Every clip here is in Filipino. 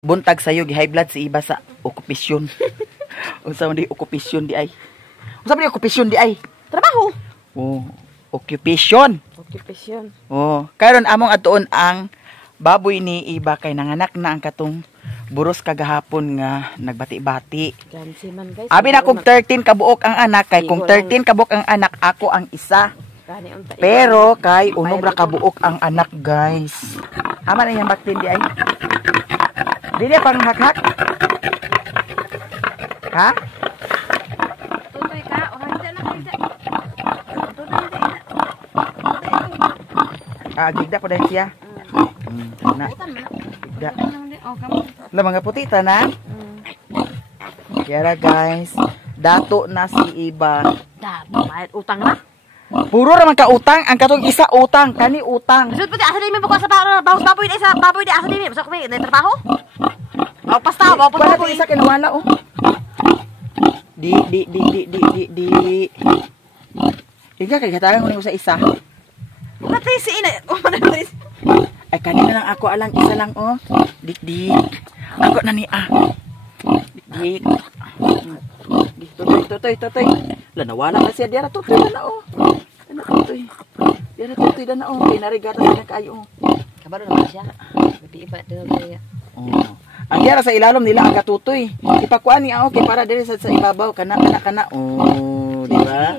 Buntag sayo gi high blood si iba sa okupisyon. Unsa man di okupisyon di ay? Unsa man di okupisyon di ay? Trabaho. Oh, occupation. Occupation. Oh, karon among atuon ang baboy ni iba kay nanganak na ang katong buros kagahapon nga nagbati-bati. Gansi man guys. Abi na kog 13 kabuok ang anak kay kung 13 kabuok ang anak ako ang isa. Pero kay unom ra kabuok ang anak guys. Ama na yang baktin di ay. Dili pang hakhak. Ha? Tutoy ka, orang dyan na kayo dyan. Gigda po dahil siya. Na. Gigda. La mga putita na. Kaya guys, dato na si iba. Dato, bayad utang na. Puro raman ka utang, ang katong isa utang, kani utang. Sud pati asa di may buka sa bahos baboy di sa baboy di asa di sa kumi na trabaho. Aw pasta, aw pasta baboy isa kinawala oh. Di. Ika kay katayang mo sa isa. Pati si ina, manatris. Ay kanina lang ako alang isa lang oh. Dik. Ako na ni Dik. Totoy. La nawala na siya diara totoy na oh. Ano totoy? Diara totoy na oh. Kay narigata sa kayo. Kabalo naman siya. Bibi iba daw kaya. Oh. Ang diara sa ilalom nila ang katutoy. Ipakuan ni okay para diri sa ibabaw kana. Oh, di ba?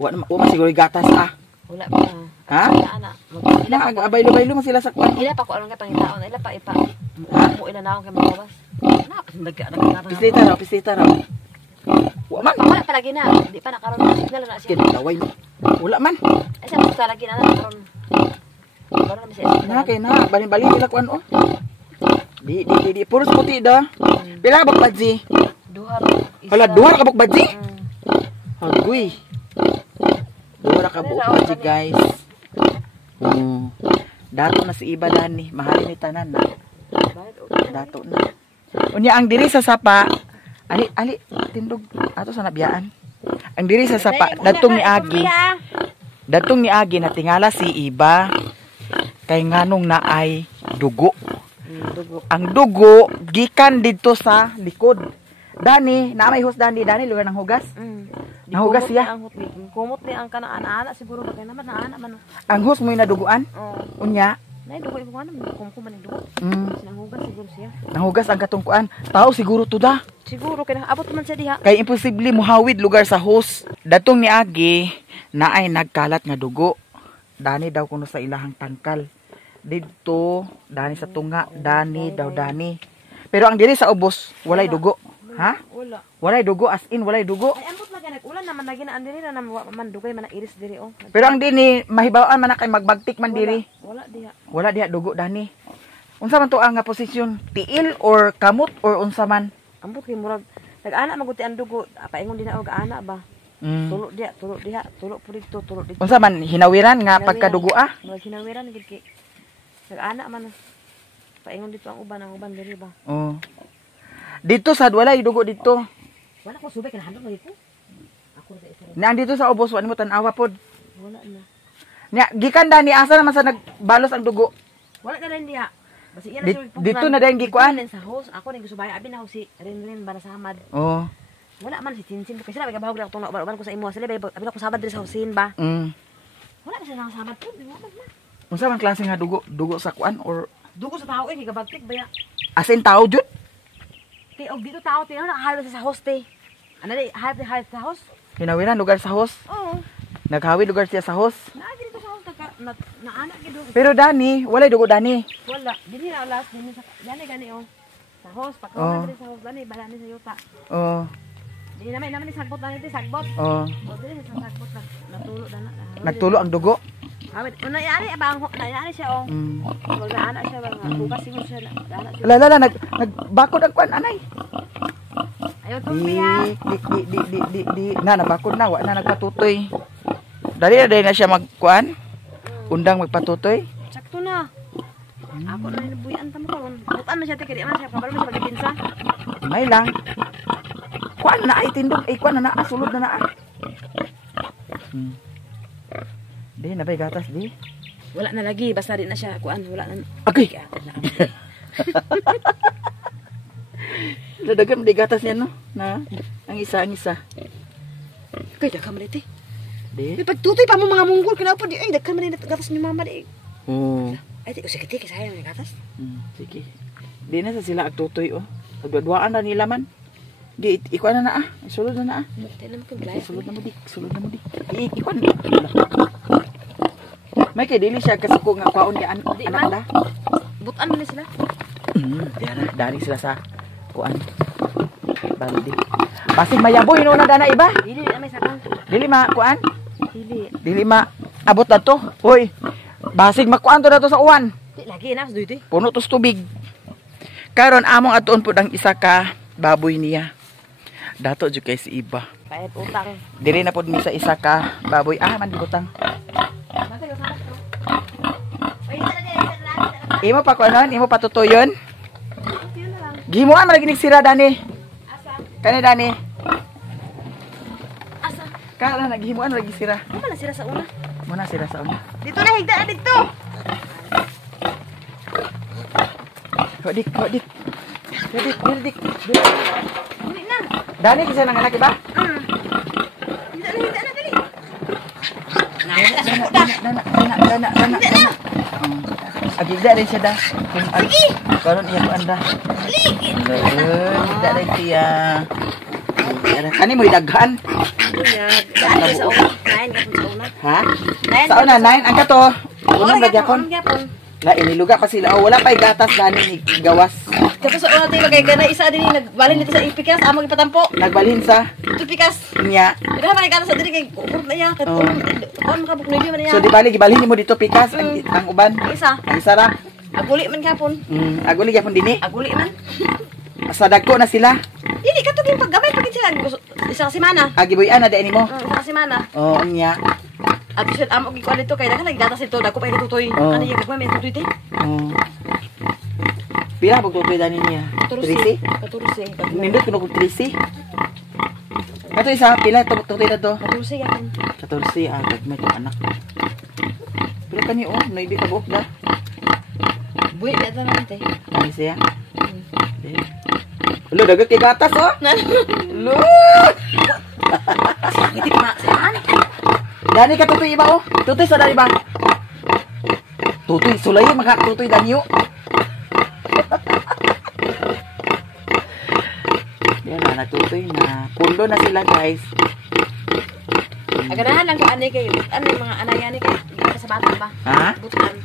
Wa siguro gatas Wala pa. Ha? Ila baylo man sila sa kwan. Ila pa ko anong kay pangitaon, ila pa ipa. Mo ila naon kay magawas. Pisita raw. Wala pa lagi na. Di pa nakaroon ng signal na siya. Kinaway. Wala man. Ay sa pa lagi na nakaroon. Wala na siya. Kay na balin nila kuan oh. Di puros puti da. Pila ka bagbaji? Duha. Hala duha ka bagbaji? Hagoy. Duha ka bagbaji guys. Dato na si iba dani, mahalin ni tanan na. Dato na. Unya ang diri sa sapa, ali tindog ato sa nabiyaan. Ang diri sa sapa, datong ni Agi. Datong ni Agi na tingala si iba kay nganong naay dugo. Ang dugo gikan didto sa likod. Dani, na may hus dani lugar ng hugas. Nahugas siya. Kumot ni ang kana ana siguro bagay naman na ana man. Ang hus mo naduguan? Unya. Nay dugo ko man kumkuman ni dugo. Nanghugas siguro siya. Nanghugas ang katungkuan. Tao siguro to da. Siguro kay abot man siya diha. Kay imposible muhawid lugar sa hus. Datong ni Agi naay nagkalat nga dugo. Dani daw kuno sa ilahang tangkal. Didto dani sa tunga, dani. Pero ang diri sa ubos walay dugo. Ha? Wala. Walay dugo as in walay dugo. Ay ambot na ganag ulan naman lagi na andiri na man dugay man iris diri oh. Pero ang dini mahibawaan man na kay magbagtik man diri. Wala diha Dugo dani. Unsa man to ang nga posisyon? Tiil or kamot or unsa man? Ambot kay murag nag-ana maguti ang dugo, paingon din na og ana ba. Tulo diha, tulo po dito. Unsa man hinawiran nga pagkadugo ah? Murag hinawiran gid kay nag-ana man. Paingon dito ang uban diri ba. Oh. Dito sa walay dugo dito. Wala ko subay kanahandog dito. Ako sa isa. Na dito sa ubos wala mo tan-awa pod. Wala na. Nya gikan dani asa naman sa nagbalos ang dugo. Wala na rin diha. Basi iya na dito na dayon gikuan sa house. Ako ning subay abi na si rin bara sa hamad. Oh. Wala man si Tinsin kasi sila gabahog na tong uban ko sa imo. Sila abi ko sabad diri sa house ba. Wala na sila samad pod. Wala na. Unsa man klase nga dugo? Dugo sa kuan or dugo sa tao gigabagtik baya. As in tao jud? Ti og dito tao ti nakahalad sa house te. Ano di halad sa house? Hinawiran lugar sa house? Oo. Naghawid lugar siya sa house? Naa dito sa house na anak gid. Pero dani, walay dugo dani. Wala. Dili na last din sa gani oh. Sa house pagkaon diri sa house dani bala ni sa yuta. Oh. Dili naman ni sagbot na ni sagbot. Oh. O dili sa sagbot natulo na. Nagtulo ang dugo. Awit, una yari abang na siya oh. Wala ana siya ba nga. Bukas siguro siya ana siya. Lala nagbakod ang kuan anay. Ayaw to biya. Di na nabakod na wa na nagpatutoy. Dali na siya magkuan. Undang magpatutoy. Sakto na. Ako na nibuyan ta mo karon. Butan na siya te kadi man siya kabalo siya magipinsa. May lang. Kuan na ay tindog ay kuan na sulod na. Di na bay gatas di. Wala na lagi basta di na siya kuan wala na. Agay. Dadagan mo di gatas niya, no? Na, ang isa. Kay daghan man iti. Di? May pagtutoy pa mo mga munggol kinapa di ay daghan man gatas ni mama di. Oo. Ay di sige kay sayang ni gatas. Sige. Di na sa sila agtutoy, oh. Pagduduaan na nila man. Di, ikuan na ah. Sulod na ah. Di naman kay bilay. Sulod na mo di. Ikuan di. May kay dili siya kasi ko nga kwaon niya anak da. Butan man sila. Diyan na, dari sila sa kuan. Baldi. Basig mayaboy no na dana iba. Dili na may sakang. Dili ma kuan. Dili. Ma abot na to. Hoy. Basig makuan to na to sa uwan. Di lagi na sa duty. Puno tos tubig. Karon among atuon pud ang isa ka baboy niya. Dato jud kay si iba. Kahit utang. Dili na pud mi sa isa ka baboy. Man di utang. Imo pa kuanon, imo pa tutuyon. Gimuan man lagi ni sira dani. Asa? Kani dani. Asa? Kala naghimuan lagi sira. Di ba na sila sa una? Muna sira sa una. Dito na higda na dito. Hodik. Dik. Dili na. Dani kisa nang anak ba? Higda na dali. Dana. Agigda rin siya da. Sige. Karon iya ko anda. Agigda rin siya. Kani mo idaghan. Sa una. Nain ka sa una. Ha? Sa una, 9 ang kato. Unang magyapon. La iniluga pa sila. Wala pa gatas dani ni gawas. Tapos sa una tayo magagana isa din nagbalin dito sa ipikas among ipatampo. Nagbalhin sa Ipikas. niya. Ira man ganas sa diri kay kurot na ya. On makabuk na man ya. So di bali gibalhin mo dito pikas ang uban. Isa. Ang isa ra. Aguli man kapon. Aguli gyapon dinhi. Aguli man. Sa dagko na sila. Dili ka to yung paggamay pagin sila isa ka semana. Agiboy-an na dai nimo. Isa ka semana. Oo, niya. At sila amo gi kuan dito kay dagan nagdatas ito dako pa itutoy. Oh. Ano yung gagmay may tutoy te? Oo. Pila pag tutoy dani niya? 13? 14. Nindot kuno kog 13. Kato isa pila tutoy na to. 14 yapon. 14 gagmay ko anak. Pero kani noibi ka buok da. Buhi na naman te. Ani siya? Lo dagat kay gatas Lo. Ngiti pa saan? Dani ka tutoy iba Tutoy sa dani ba? Tutoy sulay maka tutoy danyo. Yan na nagtutoy na. Pundo na sila guys. Aganahan lang ko ani kay ano yung mga anayan ni kay sa bata ba? Ha? Butan.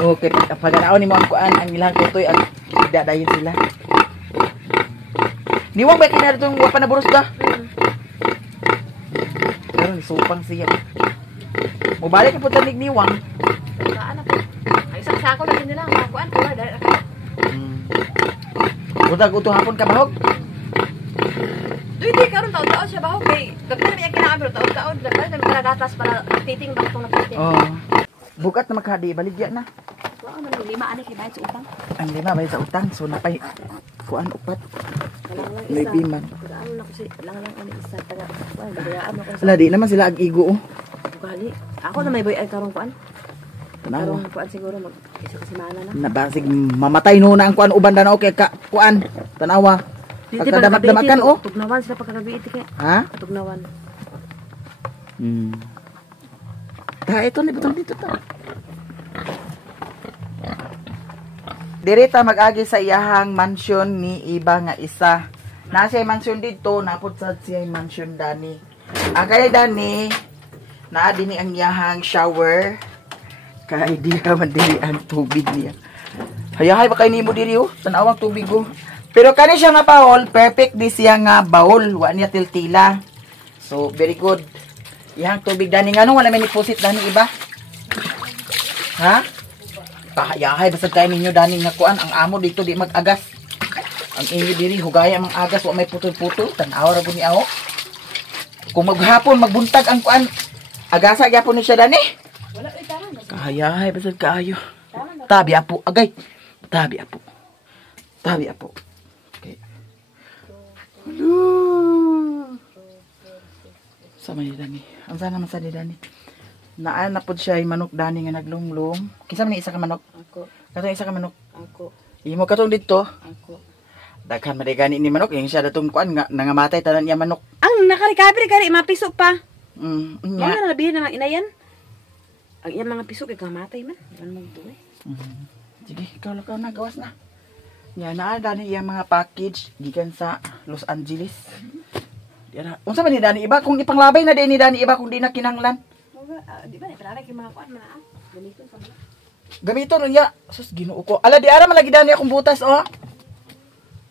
Okay, paganaon ni mo ang kuan ang ilang tutoy at dadayon sila. Niwang ba kinara itong wapa na buros da? Pero nisupang siya. Mubalik yung putanig niwang. Saan na po? Ay isang sako lang nila ang kuan ko dahil ako. Utag uto hapon ka bahog? Hindi karon taon-taon siya bahog kay daghan may kinaabro taon-taon daghan kami kanagatas para fitting ba itong nagfitting. Bukat na makadi baligya na. Wala man 5 ani kay bayad sa utang. Ang 5 bayad sa utang so napay kuan upat. Lang May isa. biman. Ano na kasi lang ani isa taga. Wala bayaan mo ko sa Wala di naman sila ag-igo bugali. Ako na may boy ay karong kuan. Tanawa. Karong kuan siguro mag isa ka semana na. Nabasig mamatay no na ang kuan uban danaw kay ka kuan. Tanawa. Pagkadamak-damakan Tugnawan sila pagkagabi iti kay. Ha? Tugnawan. Ito ni butang dito ta. Direta mag-agi sa iyahang mansion ni iba nga isa. Nasa mansion dito, napod sa siya mansion dani. Ang kaya dani, naa din ang iyahang shower. Kaya di man dili ang tubig niya. Hayahay ba kayo nimo diri tanawang tubig Pero kani siya nga baul, perfect di siya nga baul, wa niya tiltila. So very good. Iyang tubig dani nga wala may deposit dani iba. Ha? Pahayahay basta kayo ninyo dani nga kuan ang amo dito di mag-agas. Ang inyo diri hugaya mang agas wa may putol-putol, tan-aw ra gud ni aho. Kung maghapon magbuntag ang kuan, agasa gyapon ni siya dani. Wala ay taran. Kahayahay basta kaayo. Tabi apo agay. Tabi apo. Okay. Hello. Sama ni Dani. Ang sana man sa ni Dani. Naan na pod siya manok dani nga naglunglong. Kinsa man ni isa ka manok? Ako. Katong isa ka manok. Ako. Imo katong dito. Ako. Daghan man gani ni manok, yung siya datong kuan nga nangamatay tanan niya manok. Ang naka-recovery kari mapiso pa. Nya. Mga nalabihin na mga inayan. Ang iyang mga piso kay kamatay man. Yan mo ito eh. Sige, ikaw na gawas na. Nya naa dani iyang mga package gikan sa Los Angeles. Diara. Unsa man ni dani iba kung ipanglabay na din ni dani iba kung di na kinahanglan. Di ba naipalalay kay mga kuan man ah. Gamiton sa mga. Gamiton niya. Sus Ginoo ko. Ala di ara man lagi dani akong butas oh.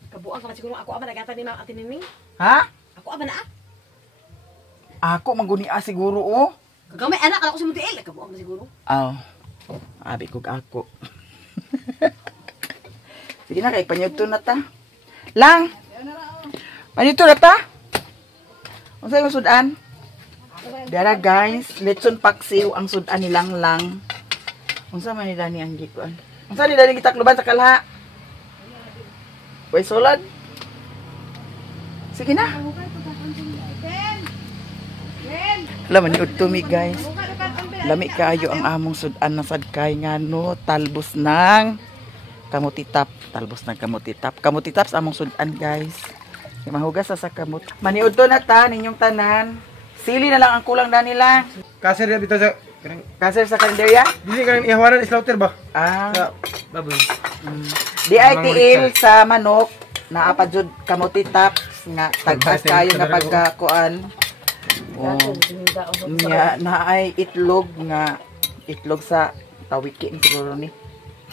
Kabuang ka man siguro ako ama nagata ni Ma'am Ate Nining. Ha? Ako ama na ah. Ako mangguni siguro oh. Kagamay anak ako si Mutiel, kabuang na siguro. Aw. Abi ko ako. Sige na kay panyudto na ta. Lang. Panyudto na ta. Unsa imong sudan? Dara guys, letson paksiw ang sudan ni Lang. Unsa man ni dani ang gikuan? Unsa ni dani gitakluban sa kalha? Way solad. Sige na. Alam ni utumi guys. Lami kaayo ang among sudan na sadkay ngano talbos ng kamutitap. Kamutitap sa among sudan guys. Mahugas sa kamot. Maniud to na ta ninyong tanan. Sili na lang ang kulang dani lang. Kasir ya bitaw sa Kasir sa kalendarya? dili kan ihawaran slaughter ba? Ah. Sa baboy. DITL sa manok na apadjud kamutitap nga tagpas kayo nga pagkakuan. Oh. Nya naay itlog sa tawiki siguro ni.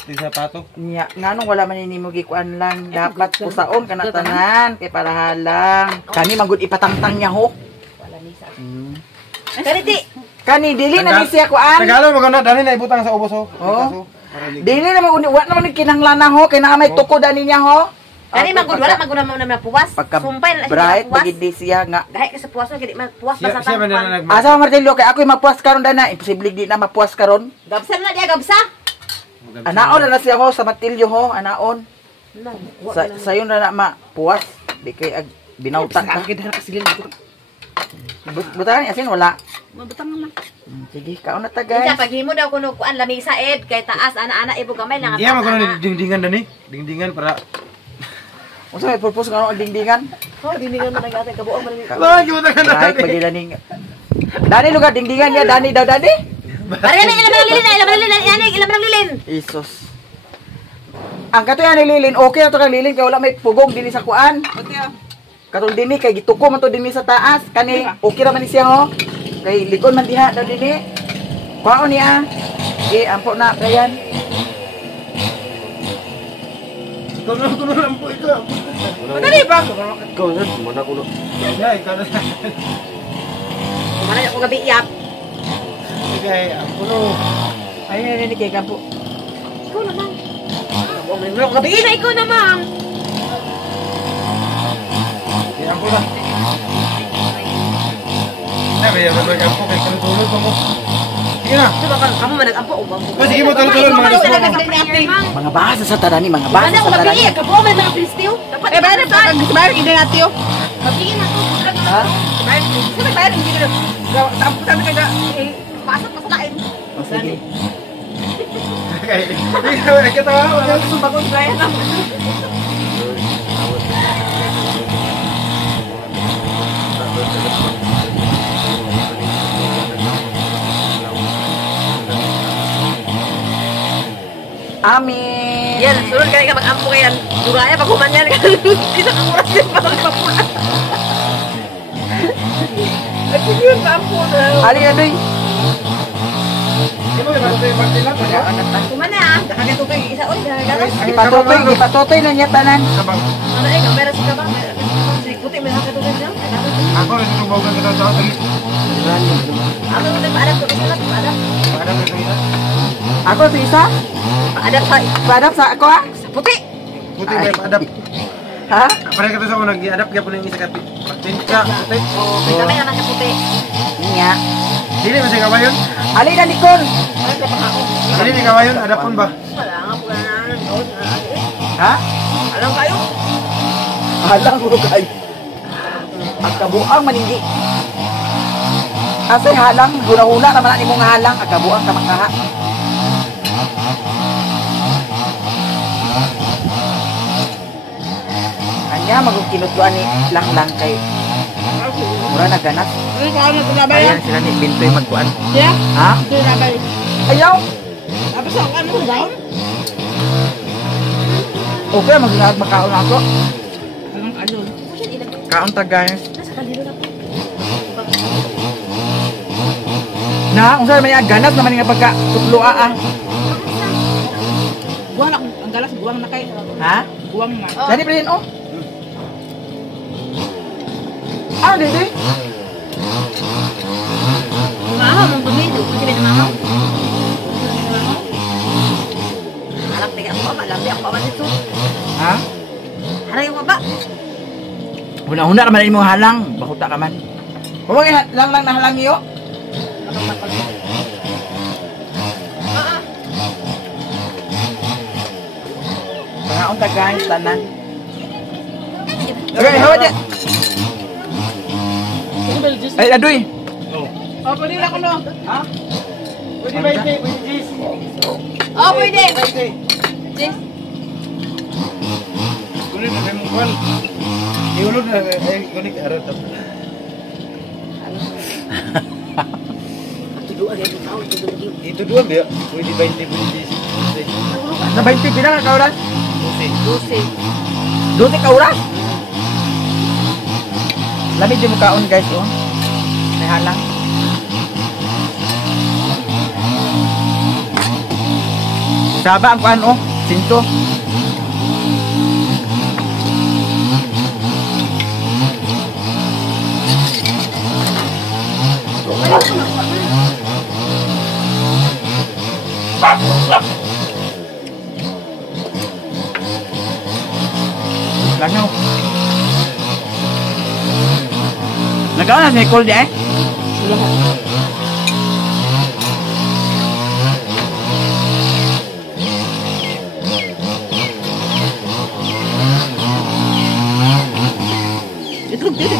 Di sa pato. Nya nganong wala man nimo gikuan lang dapat pusaon kana tanan kay para halang. Kani magud ipatangtang niya ho. Wala ni sa. Kaniti. Kani dili na ni siya kuan. Tagalo maganda dani na ibutang sa ubos ho. Oh. Dili na maguni wa naman kinahanglan na ho kay naa may tuko dani niya ho. Kani magud wala magud na puwas. Pagka Sumpay na bright puwas. pagid di siya nga. Dahil ka sa puwas mo, kaya puwas Siya pa sa man na tangpan. nag Asa Martilio kay ako'y mapuas karon dana, imposible di na mapuas karon. Gabsa na diya, gabsa. Anaon na siya ho sa Martilio ho, anaon. Sayon na mapuas. Di kay binautan ka. Kaya ka silin. Butan asin wala. Mabutang naman. Sige, kaon na ta Isa, guys. paghimo daw kuno kuan lamisa ed kay taas ana-ana ibo gamay lang Iya magano ni dingdingan dani. Dingdingan para Unsa may purpose nga ang dingdingan? Oh, dinigan man nagate kabuang man ni. Lagi mo tagan Right, pagila ning. Dani lugar dingdingan niya, Dani daw Dani. Para na ilam lang lilin. Isus. Ang kato yan ni Lilin, okay na to kang Lilin kay wala may pugong dinhi sa kuan. Katong dinhi kay gituko man to dinhi sa taas, kani okay ra man ni siya ho. Kay ligon man diha daw dinhi. Kuhaon niya. Ampo na kayan. kuno lang po ito. Dali ba? Ikaw na mana kuno. Ya ikaw na. Mana ako gabi yap. Sige kuno. Ayun ni kay kampo. Ikaw naman. Ako gabi na ikaw naman. Ya ako na. Na ba yan ba ako kay tulog ko mo. Sige na. Diba kamu man nag-ampo ubang. Sige mo tulog mga gusto mo. Mga basa sa tarani, mga basa Mana ako sa gabi, tarani. kabuang man mga pristiyo. Dapat bayar pa gusto bayar ide natyo. Gabi na to. Ha? Bayar, sino bayar hindi na. Tampo sabi kay pasok pa sa lain. O sige. Okay. Kita wala Gusto bagong gaya na. Amin. Yan, sunod ka mag-ampo kayan. Duraya pag humanyan ka. Isa ka oras din pa magpapula. At yun, ampo na. Ali adoy. Imo ba tayo magtila pa? Kumana ah. Kaya ito kayo isa. Uy, gano'n. Ipatotoy na niya tanan. Ano eh, kamera sa kabang. Puti, may nakatugan dyan. Ako rin tumawagan kita sa atin. Ako na paadap ko. Isa lang, paadap. Para na kita. Ako si isa. Paadap sa Padap sa ako ah. puti. Buti may adap. Ha? Para kita sa unang gi-adapt kaya po ng isa ka tinka. May kamay naman sa puti. Niya. Dili man siya kawayon. Ali na Nicole. Ay, kapag ako. Dili ni kawayon adapon ba? Wala nga po na. Ha? Alam kayo? Halang ko kayo. Ang kabuang manindi. Asay halang, hula-hula naman ni mong halang, ang kabuang kamangkaha. Niya magkinutuan ni lang kay mura na ganas. Ano ka ano na ba Ayan yan? sila ni Bintoy magkuan. Yeah. Ha? Ito na ba? Ayaw. Tapos ang ano daw? Okay, maglaag makaon ako. Anong ano? Kaon ta guys. Nasa kaliro na po. Na, kung saan may ganas naman nga pagka tutlua ah. Buwang na, ang galas, buwang na kayo. Ha? Buwang na. Dani pa rin oh. Ah, dede. Mahaw, mong bumido. Hindi ba mahaw? Alam, tiga ako ba? Lambi ako ba dito? Ha? Haray mo ba? Una-una ka man imong halang, bakuta ka man. Huwag lang nahalang iyo. Pangaon ta guys, tanan. Okay, hawa dyan. Ay, adoy. Oh, pwede na ko no. Ha? Pwede ba ite? Pwede Jis? Oh, pwede. Yes. Kunin na may mungkwan. Iulog na, kunin ka araw tapos. Tuduan yan, tao, tuduan yun. Ito doon dia. Pwede ba ite? Pwede Jis? Sa 20 pinang ka oras? 12. 12 ka oras? Lamig yung kaon guys, oh. May halang. Saba ang kuan, oh. Sinto. Langaw. Nagawa na si Nicole di eh? Ito, dito.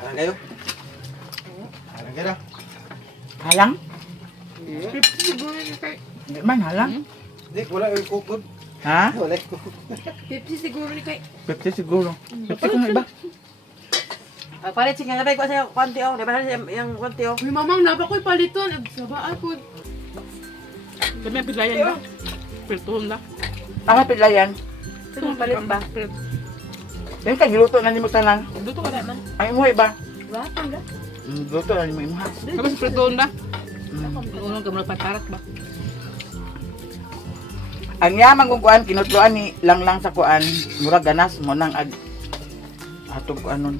Arang kayo? Arang kayo na. Halang? Siguro ni kay. Hindi man halang. Dik, wala yung kukod. Ha? Wala yung kukod. 50 siguro ni kay. 50 siguro. 50 kung iba. Palit siya nga ko sa kwanti oh. Diba yung kwanti oh. Uy, mamang naba ko'y paliton. Sabaan ko. Kami ang pilayan ba? Piltuhon na. Ang pilayan. Sino palit ba? Yan ka, giluto na ni mo tanan. Dito ka naman. Ay mo iba. Wala pang ga. Giluto na ni mo imuha. Tapos piltuhon ba? Unong ka patarak ba? Ang yaman kong kuan, kinutluan ni lang sa kuan, murag ganas mo nang atong kuanon.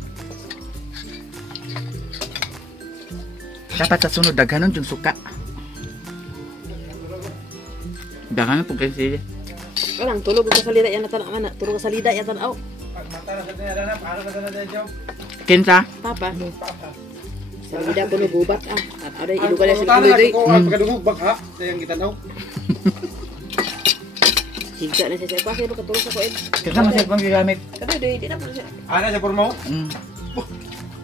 Dapat sa sunod, daghanon yung suka. Daghanon po kasi. Walang tulog ka sa lida yan na tanaw. Tulog ka sa lida yan tanaw. Mata na sa tinadana, paano ka sa tinadana? Kinsa? Papa. Sa lida ko nugubat ah. At ada ilugal yan sa Tala kuloy. ko ang pagkadungog baka sa yung gitanaw. Higa na siya siya. Kasi makatulog sa kuin. Kinsa mo siya kong gigamit? Kasi di na po siya. Ana sa pormo?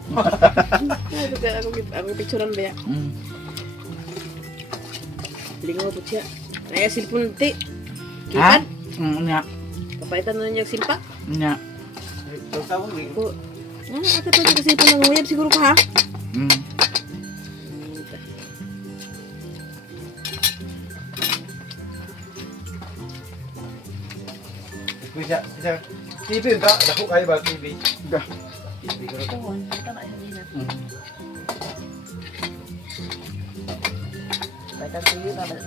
Ako picturean ba yan? Lingaw po siya. Kaya silpon ti. Ha? Kipan. Nya. Papaitan na niya yung silpa. Nya. Tawag ni. Ko. Ano ate pa kasi silpon ng nguyab siguro ka ha? Kuya, isa. TV ta, dako kayo ba TV? Ga. TV ko rin. Oo, tama yan din. Paitan tuyo na basta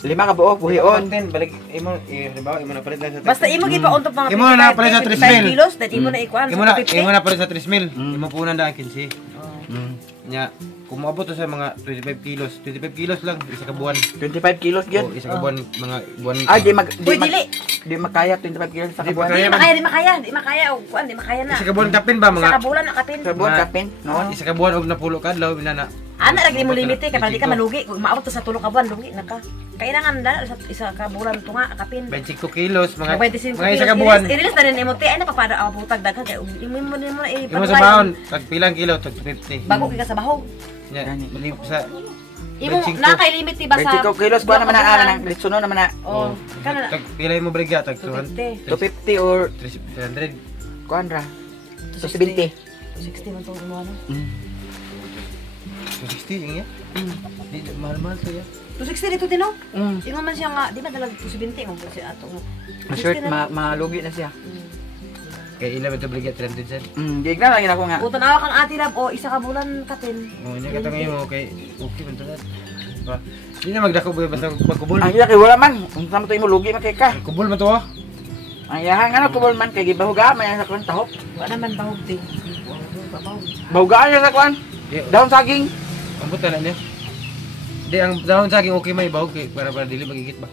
5 ka buok, buhion. Then balik imo, halimbawa imo na palit lang sa basta imo gipa-untog mga Imo na palit sa 55 3 mil. kilos, that imo na ikuan Imo na, sa 50. imo na palit sa 3 mil. Imo punan da 15. Nya, kung maabot to sa mga 25 kilos. 25 kilos lang, isa ka buwan. 25 kilos O, gyud. isa ka buwan, mga buwan. Uy, dili. Di makaya 25 kilos sa Di kabuan. makaya. Di makaya. O, kuan, di makaya na. Isa ka buwan kapin ba, Sa mga? kabulan na kapin. Sa buwan Mga- kapin, noon. Isa ka buwan, og napulo ka, law, minana. Ana lagi mo limite kay para di ka malugi. Kung maabot to sa tulong ka buwan, lugi na ka. Kailangan dala sa isa ka bulan to nga kapin. 25 kilos, mga 25 mga isa ka buwan. Irilis na rin imo te ay napapada ang butag daghan kay imo na Imo sa baon, tag pilang kilo, tag 50. bago ka sa bahog. Nya, lim sa Imo 25. na kay limit ba sa 25 kilos ba naman ang litsuno naman na Oh, kana tag pila mo brigya, tag 200. 250. 250 or 300. kuan ra. 270. 260 man to mo ano. 260 niya. Di mahal-mahal to ya. 260 dito din no? Mm. Ingon man siya nga, di ba dalag 270 mo si ato nga. Ma-short, malugi na siya. Kay ila ba to brigya 300 sen. Di na lang ako nga. Utan awa kang ati lab o isa ka bulan katin. Oh, nya katong imo kay okay man to na. Ba. Di na magdako ba basta magkubol. Ang iya kay wala man. Kung sama to imo lugi man kay ka. Kubol man to ah. Ang iya nga kubol man kay gibahuga man sa kwan tahok. Wa naman bahog din. Bahugaan niya sa kwan. Daon saging. Ambot na niya. Di ang dahon saging okay may bahog kay para dili magigit ba.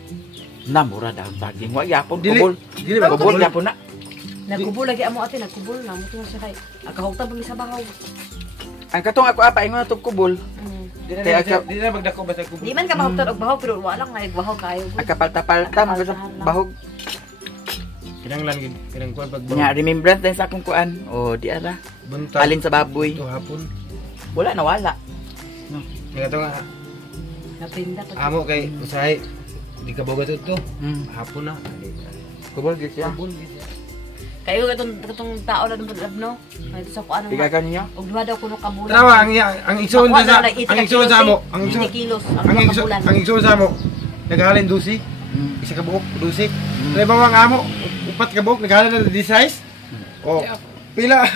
Namura daon saging. Wa yapon Dili. kubol. Dili ba Kubol kubol yapon na. Nagkubol lagi amo ate, nagkubol na mo to sa kay. Agahugtan pa mi sa bahog. Ang katong ako apa ingon to kubol. Di na magdako basta kubol. Di man ka bahugtan og bahog pero wala lang nga bahog kayo. Akapalta-palta man sa bahog. Kinanglan gid, kinang kuan pag Nya remembrance din sa akong kuan. O di ara. buntag. Alin sa baboy. Ito hapon. Wala na wala. Kaya ito nga, Napinda pa. amo kay usahay, di ka bawa ito. Mm. Hapon na. Kubol gid siya. Hapon gid siya. Kayo katong tao na dun no. Ito sa kuan Tiga kanyo. og duha daw kuno ka bulan. Tarawa, ang igsoon sa ang igsoon sa amo, ang igsoon 20 kilos ang ang igsoon bulan. ang igsoon sa amo. Naghalin dusi, isa ka buok dusi. Kaya bawang amo, upat ka buok naghalin na di size. Oh, pila.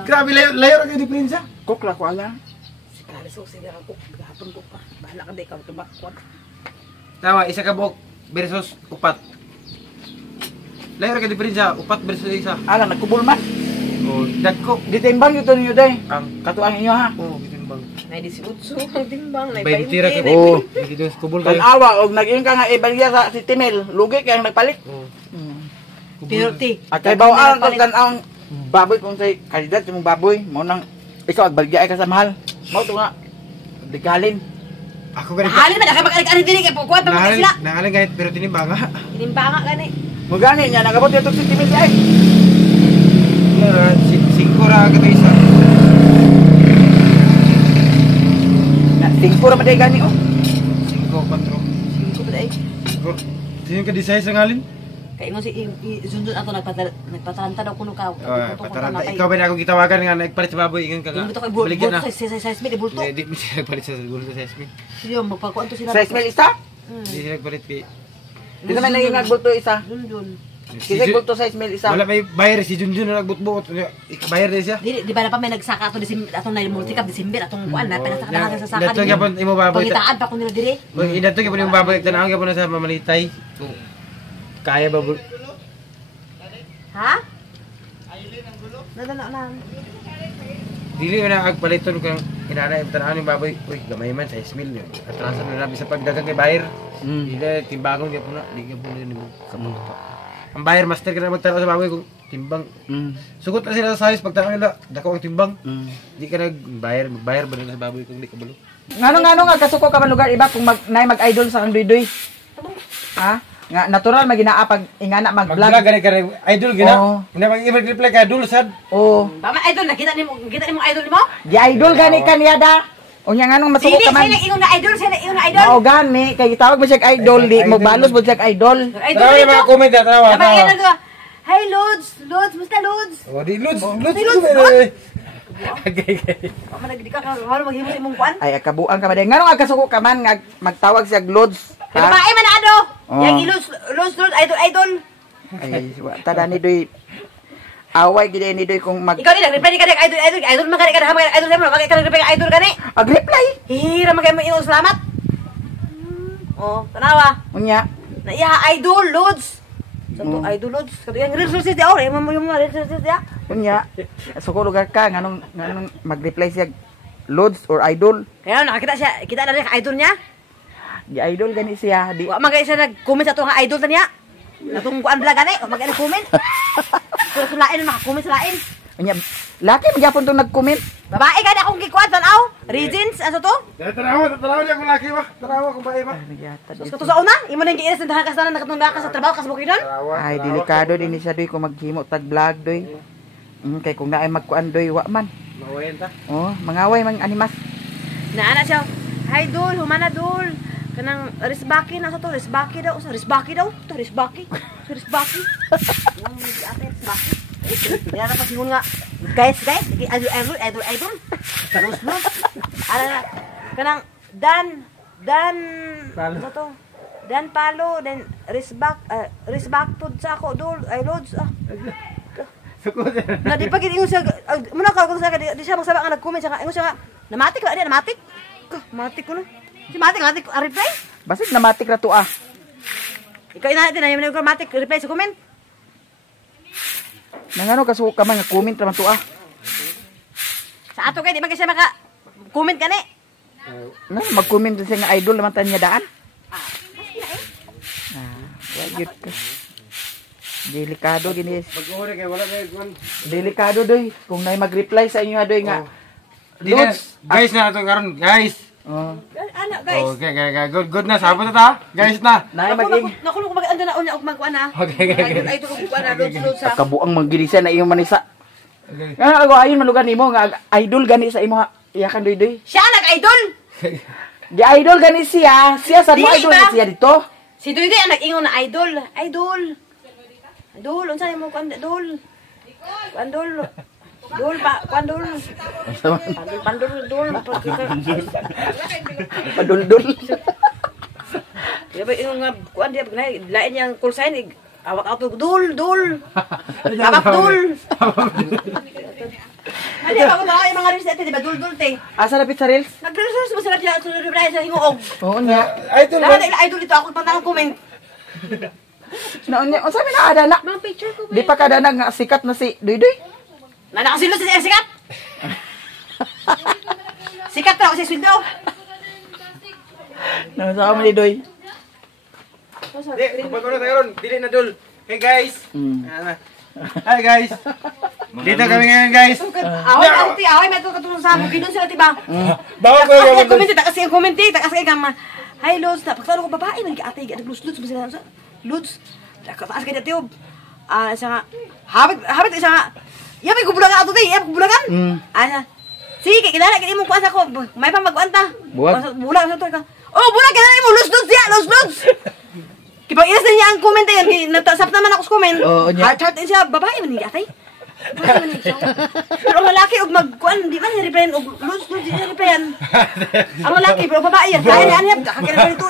Grabe layo ra kay diferensya. Kukla ko ala. Sigara so sigara ko gahapon ko pa. Bahala ka day ka tubak kuan. Tawa, isa ka buok versus upat. Layo ra kay diferensya, upat versus isa. Ala nagkubol man. Oh, dagko. Ditimbang ito ninyo day. Ang Katuang inyo ha. oh, bitimbang. Nay 18 ang timbang nay 20 ra kay. 20. Oh. Dito kubol kayo. Tanawa og nag-ingon ka nga ibalya sa si Timel, lugi kay ang nagpalit. Oh. Pero ti. At kay bawaan ko tan-ang baboy kung say kalidad sa mong baboy, mo nang ikaw agbalya ay ka sa mahal. Mao to nga. Digalin. Ako ganit. Halin man ka mag-alig dili kay kuan pa man sila. Nangalan ganit pero tinimbang ha. Inimbanga gani. Mo gani nya nagabot dito si Timel ay. Singko ra ka isa. Na tingko ra maday gani oh. Singko 4. Ko pa day. Sino ka desay sa ngalin? Kay mo si sundot ato nagpataranta daw kuno ka. Pataranta. Ikaw ba na ako gitawagan nga nagpalit sa baboy ingon ka nga. Dito kay Baligyan bulto na. sa size bulto. Di mo siya nagpalit sa bulto sa SB. Siya magpakuan to sila. Sa Ismail isa? Di siya nagpalit kay. Di naman naging nagbulto isa. Dun. Kasi bulto sa Ismail isa. Wala may bayar si Junjun na nagbutbuot. Bayar din siya. Di ba na pa may nagsaka ato atong na multi-cap December atong kuan na pinasaka na sa saka. Dato gyapon imo baboy. Pangitaan pa ko nila dire. Dato gyapon imo baboy tanaw gyapon sa mamalitay. Kaya ba Ha? Nadala na. dili na agpaliton kang inana tanaw ni baboy. Uy, gamay man sa Ismail niyo. Atrasan na nabi sa pagdagang kay bayar. Dili timbangon gyapon na, di gyapon ni kamuto. Ang bayar master ka na magtanaw sa baboy kung timbang. Sugot na sila sa size pagtanaw nila, dako ang timbang. Di ka nagbayar ba na sa baboy kung di ka bulo. Ngano nga kasuko ka man lugar iba kung mag-idol sa kang doy-doy. Ha? Nga natural maginaa pag ingana mag-vlog. Mag-vlog gani idol gina. Oo. Hindi mag-reply ka idol sad. Oh, Bama idol nakita nimo idol nimo? di idol gani kaniyada. Unya nganong masuko Sili ka man. sila ingon na idol, sila ingon na idol. Mao gani kay gitawag mo siya idol, di mo balos mo siya idol. Idol Tara yung mga comment na tawa. Tama yan na. Hey Lods, musta Lods? Oh, di Lods. Hey, Lods, Okay. Mama nagdi ka wala maghimo imong kuan. Ay kabuang ka man. Nganong nga kasuko ka man nga magtawag siya Lods. Kay babae man ado. Oh. Yang Lods idol. Ay, tada ni doy. Away gid ni doy kung mag Ikaw ni nag-reply ka idol man ka idol mo magay ka reply idol gani. reply. Hihira magay mo ingon salamat. Oh, tanawa. Unya, Na iya idol Lods. Santo idol Lods. Kaya yang resources dia yung resources dia. unya. Suko lugar ka nganong mag-reply siya Lods or idol. Kaya nakakita siya, kita na rin ka idol niya. Di idol gani siya. Di Wa man kay siya nag-comment sa itong idol ta niya. Natong kuan vlog gani, wa man kay nag-comment. Pero sa lain naka-comment sa lain. Anya, laki magyapon tong nag-comment. Babae gani akong gikuan tanaw. Regins asa to? Tanawa niya kung laki ba? Tanawa kung bae ba? Nagyata Sus din. kato sa una, imo nang giiris ng dahakas na nakatong dahakas sa trabaho kas bukidon. Ay, delikado din siya doy kung maghimo tag vlog doy. Kay kung naay magkuan doy wa man. Mawayan ta. Oh, mangaway mang animas. Naana siya. Hi dul, humana dul. Kanang risbaki na sa to, risbaki daw, sa risbaki daw. To risbaki. Sa risbaki. Nang di ate risbaki. Ya na pasingon nga. Guys, idol. Terus no. Ala kanang dan Palo. ano to? Dan palo, then risbak pud sa ako dul, ay lods ah. Sukod. Na di pagid ingon siya, muna ka sa di siya magsaba nga nag-comment siya nga, ingon siya nga, namatik ba di namatik? Matik ko no. Si matik reply. Basig namatik ra to ah. Ikaw ina natin na yung matik reply sa comment. Nangano ka ka man nga comment ra man to ah. Sa ato kay di man kasi maka comment kani. Na mag-comment din siya nga idol naman tan niya daan. Wa gyud ka. Delikado gini. Pag-uri kay wala kay kuan. Delikado doy kung nay mag-reply sa inyo doy nga. Di na, guys na itong karon, guys. Oh. Ana guys. Okay, good na. Sabot na ta. Guys na. Nay maging Nakulo ko mag-anda na unya og magkuan na. Okay. Ay tulog ko na load sa. kabuang manggilisa na iyong manisa. Okay. Nga ako ayon malugan nimo nga idol gani sa imo ha. Iyakan doy. Siya nag-idol. Di idol gani siya. Siya sa mo Dili idol ba? na siya dito. Si Duy ang nag-ingon na idol. Idol, unsa mo kuan idol? Pandol. Dol pa, pandol. Pandol dol. Padul-dul. Di ba yung nga kuan dia lain yang call sign awak auto dul. Awak dul. Ano ba ba yung mga reels natin, di ba dul te? Asa lapit sa reels? Nag-reels mo sila sa sa hingoog. Oo nya. Idol ba? Lahat idol dito ako pantang comment. Na unya, unsa mi na adana? Mga picture ko Di pa kada nga sikat na si Duydoy. Na nakasilo sa sikat. Sikat pa ako sa sweldo. Na sa mo ni Doy. Di, kapag ano tayo ron, dili na dul. Hey guys. Mm. Hi guys. Dito kami ngayon guys. Away may katulong sa bukidon sila tiba. Bawal ko Kasi yung comment takas yung comment takas kay kama. Hi Lods, pagtalo ko babae man ate ga Lods mo sila sa Lods. Takas kay datiyob. Sa nga habit isa nga. Yabi ko bulagan ato tay, yabi ko bulagan. Sige, kinala kay imong kuan ko. May pa magkuanta. Bulag sa to ka. Oh, bulag kana imo Lods ya, Lods. Kipag ilas na niya ang comment yan, natasap naman ako sa comment. Heart din siya, babae man niya atay. Pero ang lalaki og magkuan di man replyan og Lods di replyan. Ang lalaki pero babae yan, kaya niya kakakira pa ito.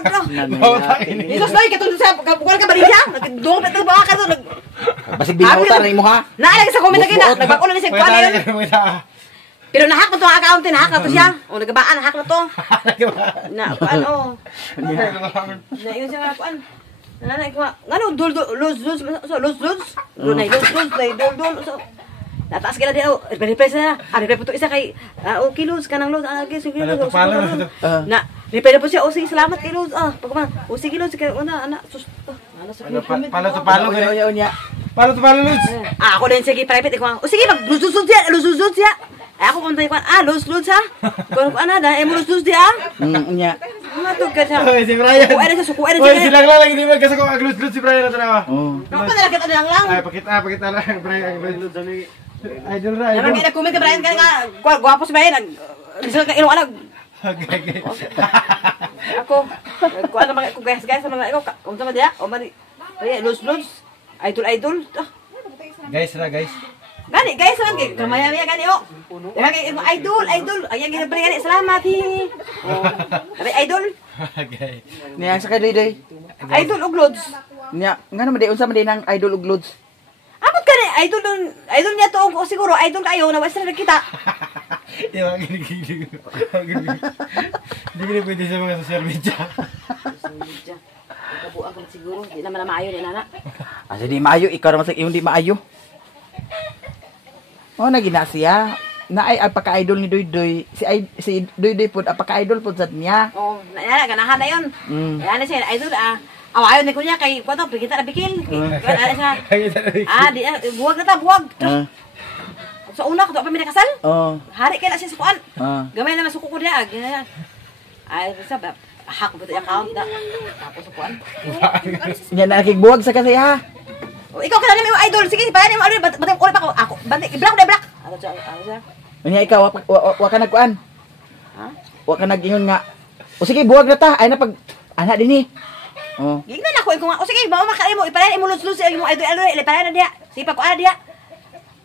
Isos na katulad sa kuan ka bali siya, nagdungog na ba ka to. Basig binuta na imo ha. Naalag sa comment na nagbako na siya kuan yun. Pero nahak na to ang account, nahak na to siya. O nagabaan, nahak na to. Na kuan o. Na yun siya kuan. Nanay ko ngano dul Lods nataas kila dia reply sa reply po to isa kay okay Lods kanang Lods sige Lods na reply na po siya sige salamat kay Lods pagman sige Lods kay una ana sus ana sa Palo to palo Unya unya. Palo to palo Lods. ako din sige private ko sige mag Lods siya ako puntay ko Lods ha kung ana da Lods dia Unya. ano to ka siya Oy si Brian. Kuha na Oy siya sila lang hindi man kasi ko aglus-lus si Brian na tanawa. Oh. Ano pa talaga ito lang Ay pakita lang Brian Lods ani. Idol ra naman idol. kaya nag-comment ka Brian ka nga gwapo si Brian nag-result ka ilong anak Okay. ako kuha naman ako guys sa mga ikaw kung sama diya o mali Lods idol Guys ra guys. gani guys naman kay kamaya gani o diba kay idol ayan gina Brian salamat idol Okay. Niya sa kay Duydoy. idol og Lods Niya ngano man di unsa man di nang idol ug Lods. abot ka ni idol niya to o siguro idol kayo na wala sila nakita Di ba gini. Di gini pwede sa mga social media. kabuang ko siguro di naman na maayo ni nana Asa di maayo ikaw naman sa iyong di maayo. Oh nagina siya. na ay pagka-idol ni Doydoy. Si Doydoy po pagka-idol po sad niya. Oh, na ganahan na yun. Yan na siya, idol awayon ni kunya kay kuno kita na bikil. Sa di buwag na ta, buwag. So una ko to pa mi nakasal. Hari kay na siya sa kuan. Gamay na masuko ko dia. Ay sa hak mo yung account na. Tapos sa kuan. Nya na nakigbuwag sa kasi ha. O ikaw ka na mo idol. Sige, paano mo idol? Batay ko pa ako. Ako, bantay i-block na block. Ano siya? Nya ikaw wa ka nagkuan. Ha? Wa ka nagingon nga. O sige, buwag na ta. Ay na pag ana dinhi. Gignan ako ko nga. O sige, mao makay mo ipalay mo lus yung idol ipalay na dia. Sipa ko dia.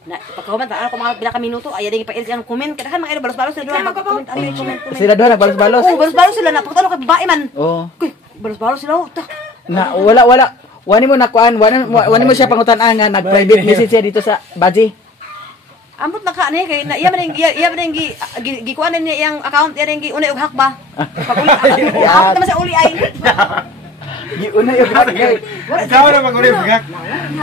Na pagkoment ako mga pila ka minuto ay ding pa-il ang comment kadahan mga idol balos-balos na doon mag-comment comment. Sila doon nagbalos-balos. Oh, balos-balos sila na pagtalo kay babae man. Kuy, balos-balos sila. Na wala. Wani mo nakuan, wani mo siya pangutan-an nga nag-private message siya dito sa Baji. Ambot na ka ni kay na iya man gikuan niya iyang account iya ning unay og hakba. Pag uli ako naman sa uli ay. Giunay og hak. Ikaw na mag-uli bugak.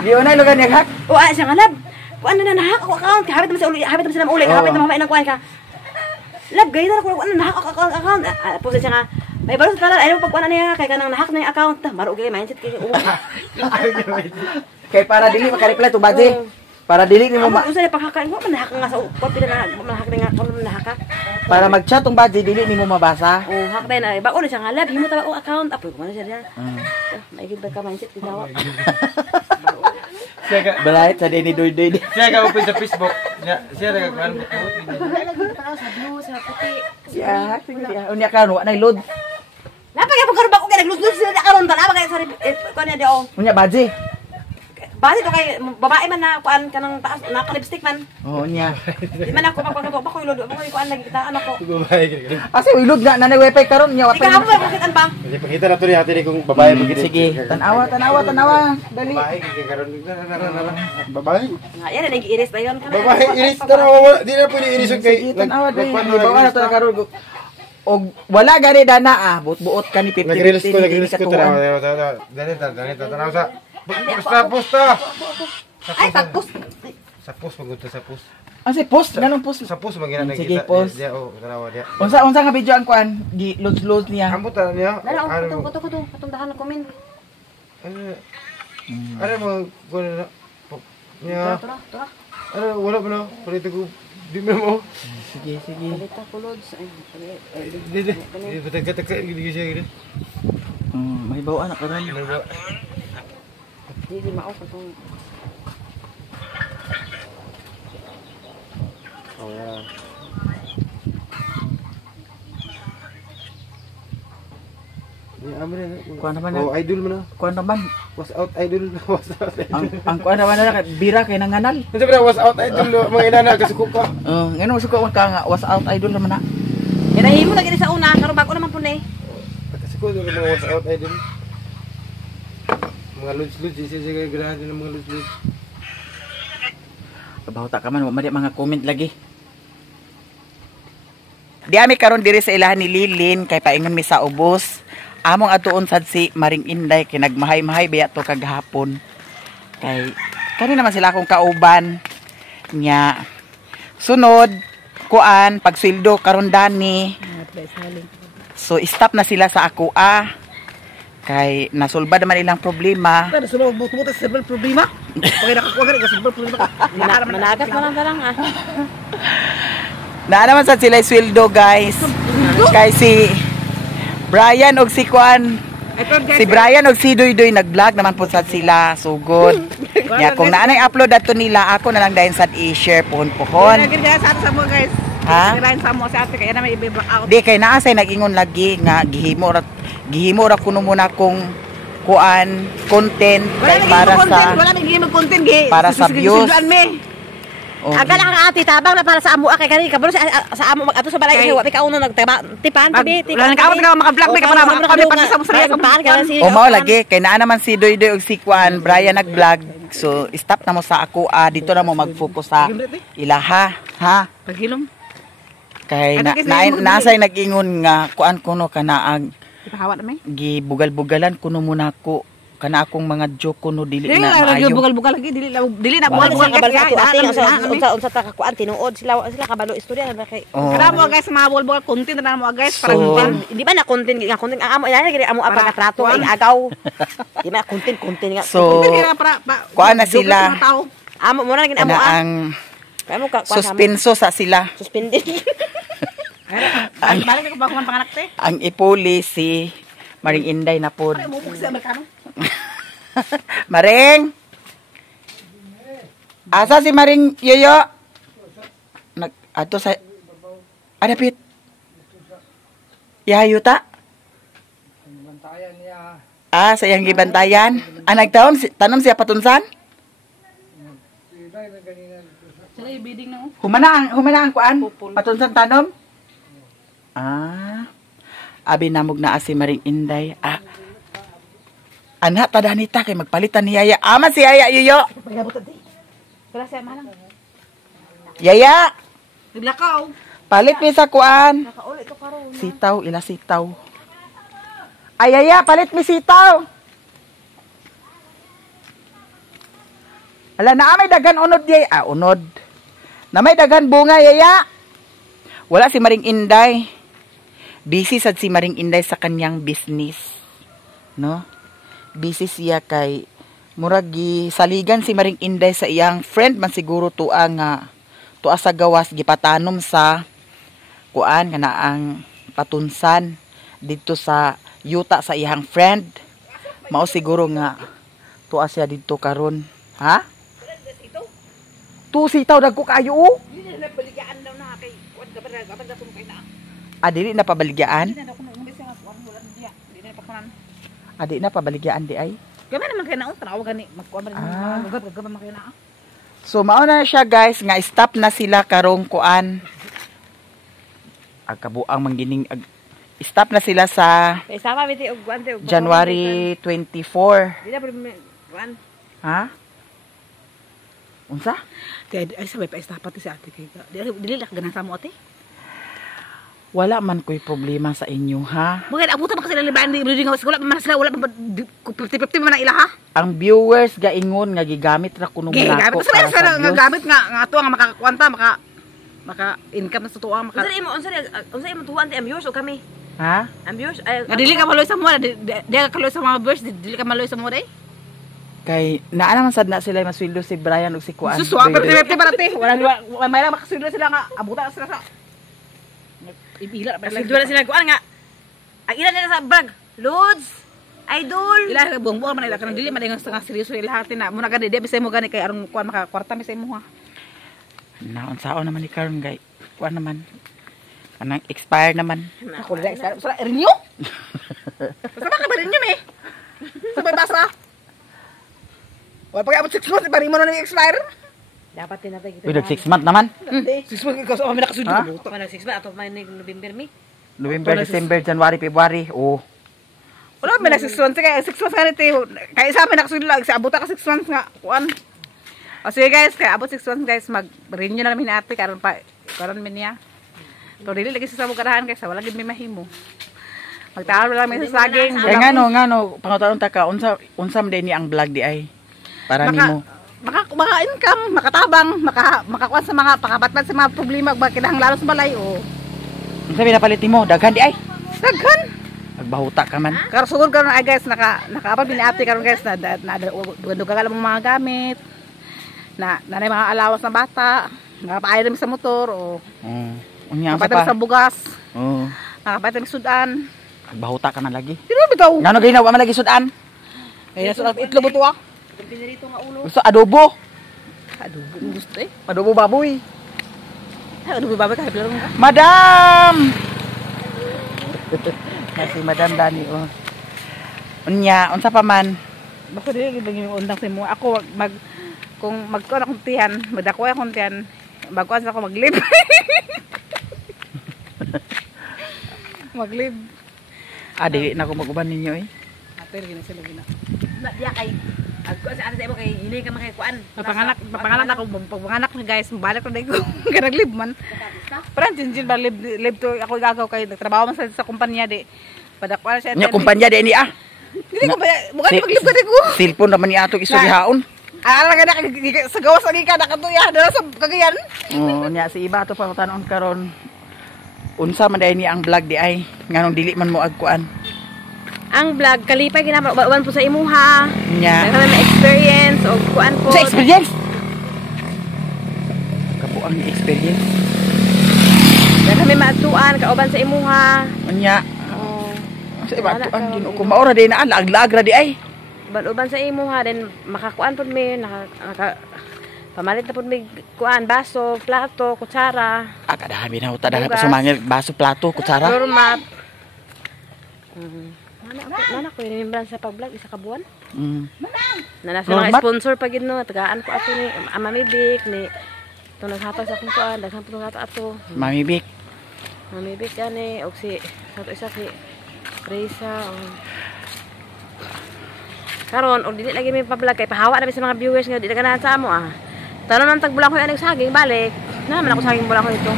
Giunay lugan ni hak. O ay siya nga lab. Kuan na nahak ako account, habit naman sa uli, habit naman sila mauli, habit naman mamay nang kuan ka. Lab gay na ko kuan nahak ako account. Post siya nga. May balos ka lang, ayaw pag kuan niya kay kanang nahak na yung account. Maro gay mindset kay. Kay para dili maka-reply to Baji. Para dili nimo Unsa ni paghakan mo man nahak nga sa pila na nahak nga kon nahak ka. para mag-chat tong Baji dili nimo mabasa. Oh, hak din ay baon siya nga lab, himo ta og account. Apoy ko man siya diyan. May gid ka mindset bitaw. Balait sa ni Doydoy. Siya ka open sa Facebook. Siya nagkuan. Ya, sige. Unya ka no, anay load. Napag ako karon ba ko kay naglus-lus sila karon ta na kay sa kuan niya dio. Unya Baji. Base to kay babae man na kuan kanang taas na lipstick man. Oh, unya. Di man ako pagpagato ba ko ilodo ba ko kuan lagi kita ano ko. Babae gid. Asa ilog na nanay wifi karon nya wa Ikaw mo bakit an ba? Hindi pakita na to ni ate ni kung babae magid. Sige, tanawa. Dali. Babae gid karon. Babae. Nga yan nag iris ba yon kana? Babae iris tanawa. Di na pwede iris kay. Sige, tanawa dali. Bawa na to karon. Og wala gani dana buot ka ni 50. Nag-release ko tanawa. Dali tanawa sa. Posta. Ay pagpus. Sa post magunta sa post. Ang post, ganong post. Sa post magina nakita. Sige, post. Dia tanawa dia. Unsa nga video ang kuan? Gi loads niya. Ambot ta niya. Dala ko to dahan na comment. Ano mo kuno na. Niya. Tura. Ano wala ba na? Palito ko di mo. Sige. Balita ko lods. Di patagka gidi siya gidi. May bawa na karon. Di mao ko tong. Oh ya. Ni amre Kuan naman oh idol mo na. Kuan naman. Was out idol. Ang kuan naman na bira kay nanganal. Ano ba was out idol mga inana kasuko ka. Ngano suko ka nga was out idol naman na. Kinahimo lagi sa una karon bago naman pud ni. Kasuko mga was out idol. Mga ludes siya grabe ng mga ludes. Kabauta ka man mga comment lagi. Di ami karon diri sa ilahan ni Lilin kay paingon mi sa ubos. Among atuon sad si Maring Inday kay nagmahay-mahay biya to kagahapon. Kay kani naman sila akong kauban nya. Sunod kuan pagsweldo karon dani. So stop na sila sa ako kay nasulba naman ilang problema. Pero sunod mo sa problema. Pagay nakakuha ka sa problema. Managat man lang Na naman sa sila sweldo guys. Kay si Brian og si Kwan. Si Brian og si Doydoy nag-vlog naman po sad sila. So good. Ya kung naanay upload ato nila ako na lang dayon sad i-share pohon. sa ato sa mo guys. Ha? Kirain sa mo sa ate kaya na may i-block out. Di kay naa say nag-ingon lagi nga gihimo ra kuno muna kung kuan content kay para sa wala nang mag-content para sa views. Aga lang ka ate tabang na para sa amo kay kani kabalo sa amo ato sa balay wa ka uno nagtipan tabi Wala ka maka-vlog ka para makakami pa sa musaya ka pan ka si. O mao lagi kay naa naman si Doydoy og si Kwan Brian nag-vlog. So stop na mo sa ako dito na mo mag-focus sa ilaha ha. Paghilom. Kay nasay nag-ingon nga kuan kuno kana ag Ipahawa na may. gibugal-bugalan kuno muna ko kana akong mga joke kuno dili Dili na na maayo. bugal-bugal lagi, dili na Wala bugal-bugal kabalo sa ato ating guys. unsa ta kakuan tinuod sila kabalo istorya na kay. Oh. Kada mo guys mga bugal-bugal content na mo guys So, para Di ba na content nga content ang amo ina gid amo Para pagkatrato kuan. ay agaw. Di ba content nga. So, kuan na sila. Amo mo na gid amo kana ah. ang Kamo ka suspenso sa sila. suspended. Balik ko ba kung panganak te? Ang ipuli si Maring Inday na pod. Ay mo sa Amerikano. Maring! Asa si Maring Yoyo? Ato sa... Adapit. Yayuta? Sa iyang gibantayan. Tanom siya patunsan? Sila yung bidding na Humana ang kuan? Patunsan tanom? Abi namog na si Maring Inday. Anak tadanita kay magpalitan ni Yaya. Ama si Yaya Yoyo. Wala siya malang. Yaya, Naglakaw. palit mi sa kuan. Nakaulit to karon. Sitaw, ila sitaw. Ay, Yaya, palit mi sitaw. Ala, na may dagan unod, Yaya. Unod. Na may dagan bunga, Yaya. Wala si Maring Inday. Busy sad si Maring Inday sa kanyang business. No? Busy siya kay murag saligan si Maring Inday sa iyang friend man siguro tuwa sa gawas gipatanom sa kuan kana ang patunsan dito sa yuta sa iyang friend. Mao siguro nga tuwa siya dito karon. Ha? Tu sitaw dagko kayo. Dili na baligaan daw na kay kuan gaban sa kay na. Dili na pabaligyan. Dili na ko nung bisa nga kuan wala diya. Dili na pakunan. Di na pabaligyan di ay. Gaban naman kay naon tanaw gani magkuan man gaban man kay na. So mao na siya guys nga stop na sila karong kuan. Agkabuang manggining stop na sila sa Kay sama biti og kuan te. January 24. Di na kuan. Ha? Unsa? Ay sabay pa istapat si ate kay. Dili na ganan sa mo ate. Wala man ko'y problema sa inyo, ha? Mugay abutan man kasi liban di nga wala man sila wala 50-50 man na ila ha. Ang viewers gaingon nga gigamit ra kuno Gamit nako sa nga gamit nga ato nga makakuanta maka income na sa tuwa maka. Unsa imo tuwan ti am yours o kami? Ha? Am yours Nga dili ka maloy sa mo, di ka kaloy sa mga verse, dili ka maloy sa mo day. Kay naa naman sad na sila masweldo si Brian ug si Kuan. Suswa pero 50 para te. Wala may lang makasweldo sila nga abutan sila sa ibila pa Kasi doon sila kuan nga. Ang ilan nila sa brag. Loads. Idol. ila buong-buong man ila kanang dili man nga sa seryoso ila hatin na muna gani di bisay mo gani kay aron kuan maka kwarta bisay mo ha. Naon saon naman ni karon gay. Kuan naman. Kanang expire naman. Ako dili sa renew. Sa ka ba renew me? Sabay basa. Wala pa abot 6 months pari mo na ni expire. Dapat din natin Uy, 6 month naman. 6 months ka sa amin nakasudlo Ha? buto. Ano 6 ba ato may November mi? November, December, January, February. Oh. Wala may 6 months kaya 6 months ka nito. Kaya sa amin nakasudlo sa abot ka 6 months nga kuan. O sige guys, kaya abot 6 months guys mag-renew na namin ni ate karon min niya. Pero dili lagi sa garahan guys, wala gid may mahimo. Magtaon lang may sa saging. Kaya nga no, pangutaon ta ka unsam din ni ang vlog di ay. Para nimo. Maka-income, makatabang, makakuan sa mga pakabatbat sa mga problema ug kinahanglan sa balay o. Unsa pinapalit nimo? Daghan di ay. Daghan. Magbahuta ka man. Karon sugod karon ay guys nakaabot ni ate karon guys na duga ka lang mga gamit. Na nanay mga alawas na bata, nakapayad sa motor o Unya sa nakapayad pa. sa bugas, Oo. nakapayad sa sudan. Magbahuta ka man lagi. Sino bitaw? Ngano ginawa man lagi sudan? Kaya sa itlog buto ah. Pinirito nga ulo. Gusto adobo. Adobo gusto eh. Adobo baboy. Adobo babay kahit lang ka. Madam! Kasi Madam Dani, oh. Unya, unsa pa man? Basta dili gid yung undang sa mo. Ako kung magkuan akong tiyan, magdako akong tiyan, bagkuan sa ako maglib. Maglib. Dili na ko mag-uban ninyo eh. Ater gina sila gina. Na diya kay agkuan sa ano sa imo kay inay ka makikuan. Papanganak ako, pagpanganak na guys, mabalik na ko. Ganaglib man. Parang jinjin ba lib to ako gagaw kay nagtrabaho man sa kumpanya di. Padakuan siya. Nya kumpanya di ni ah. Hindi Dili ko ba mukha di maglibot ko. Cellphone naman ni atong istoryahaon. Ala ka na sa gawas lagi ka nakatuya dala sa Cagayan. Oh, nya si iba to pa tanon karon. Unsa man day ni ang vlog di ay nganong dili man mo agkuan. Ang vlog kalipay ginama uban po sa imuha. Nya. Kami may experience o kuan po. Sa experience. Kapo ang experience. Kami maatuan kauban sa imuha. Nya. Oh. Sa iba tuan Ginoo ko maora day na lag-lag ra di ay. Uban sa imuha then makakuan pud mi naka pamalit na pud mi kuan baso, plato, kutsara. Kadami na uta dahil pa sumangil baso, plato, kutsara. Doormat. Nana ko inimbran sa pag-vlog isa ka buwan. Nana sa mga sponsor pag no, tagaan ko ato ni Mami Vic ni to naghatag sa akong kuan, daghan pud nga ato. Mami Vic. Mami Vic ani og si sato isa si Reza karon og dili lagi may pa-vlog kay pahawa na sa mga viewers nga dili ganahan sa amo tanon ang tagbulang ko ani saging balik naman ako saging bulang ko ito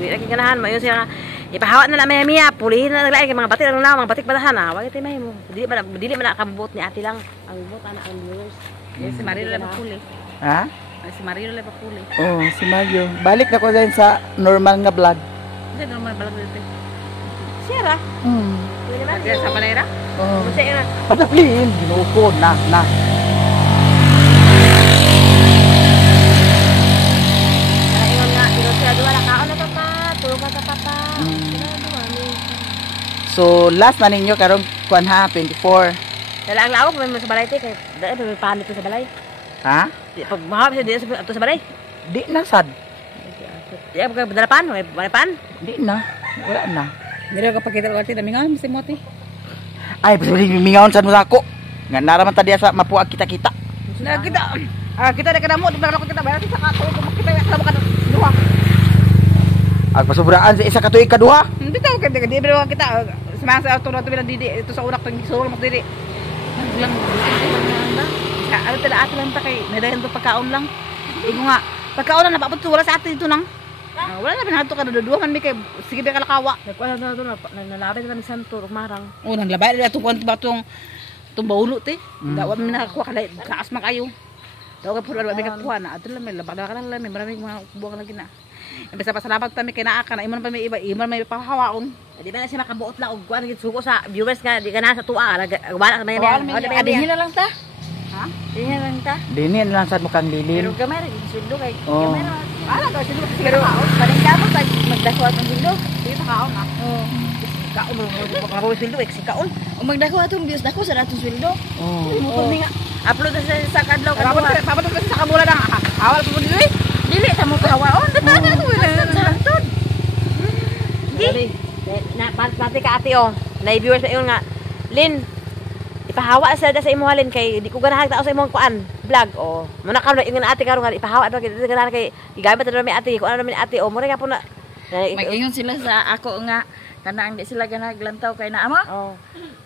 dili lagi ganahan mayon siya ipahawa na may miya pulihin na naglay kay mga batik lang mga batik badahan wag tay may mo dili man nakambot ni ate lang ang bot ana ang viewers si Marilo lang puli Ha? si Marilo lang puli Oh, si Mario. Balik na ko din sa normal nga vlog. hindi normal vlog dito siya ra Kaya sa balera. Oh. Kasi nga Padaplin, Ginoo ko na. ingon nga dito siya duwa ra kaon na papa tulog ka papa So, last na ninyo karong kuan ha 24. Dala ang lawak may sa balay te kay dala may panit sa balay. Ha? Di pag mahap siya di sa balay. Di na sad. Di pag dala pan, may pan. Di na. Wala na. Dili ka pakita ko ati damingan si Moti. Ay, pwede mingaon sad mo sa ako. Nga naraman ta diya sa mapuag kita-kita. Na kita. Kita na kadamo di ba kita bayar sa kato ko makita ya kadamo ka duha. Agpasubraan sa isa ka tuig kaduha. Hindi taw di ba kita semang sa auto bilang didi ito sa unak tong sulong mak didi. Lang ano tala ato lang ta kay nadayon to pagkaon lang. Igo nga pagkaon na napapot wala sa ato dito nang. Wala na pinadto ka duduha man mi kay sige ba kalakawa. Nagkuha na to nalabay na ni Santo ug marang. Oh nang labay na tong batong baulo te. Dawa mi nakakuha ka kaas man kayo. Dawa ka puro mi kakuha na. Ato lang may labada ka lang may maraming mga buwang lagi na. Imbes pa salamat ta mi kay naa ka na imon pa mi iba imon may pahawaon. Di ba na siya makabuot lang og kuan gid suko sa viewers nga di ka na sa tuwa wala may Adin na lang ta. Ha? Dinya lang ta. Dinin lang sad mo kang Pero lilin. gamay ra sundo kay Oh. gamay ra. Ala daw sino Pero paling ka mo pag magdako atong sundo. Sige kaon na. Oh. Kaon mo ako sundo ex kaon. Ug magdako atong views dako sa atong sweldo. Oh. Mo mi nga upload na sa kadlaw Papatot kasi sa kamula na. Awal po dili. Dili ta mo kawaon. Data na to santod. Di. Na pati ka ate oh. Na viewers na yun nga. Lin, ipahawa sa imo halin kay di ko ganahan tao sa imong kuan vlog oh. Muna ka ingon ate karon nga ipahawa ba kay di ganahan kay igamit na mi ate ko ano mi ate oh. Mura nga po na. Mag-ingon sila sa ako nga kanang di sila ganaglantaw kay naa mo. Oh.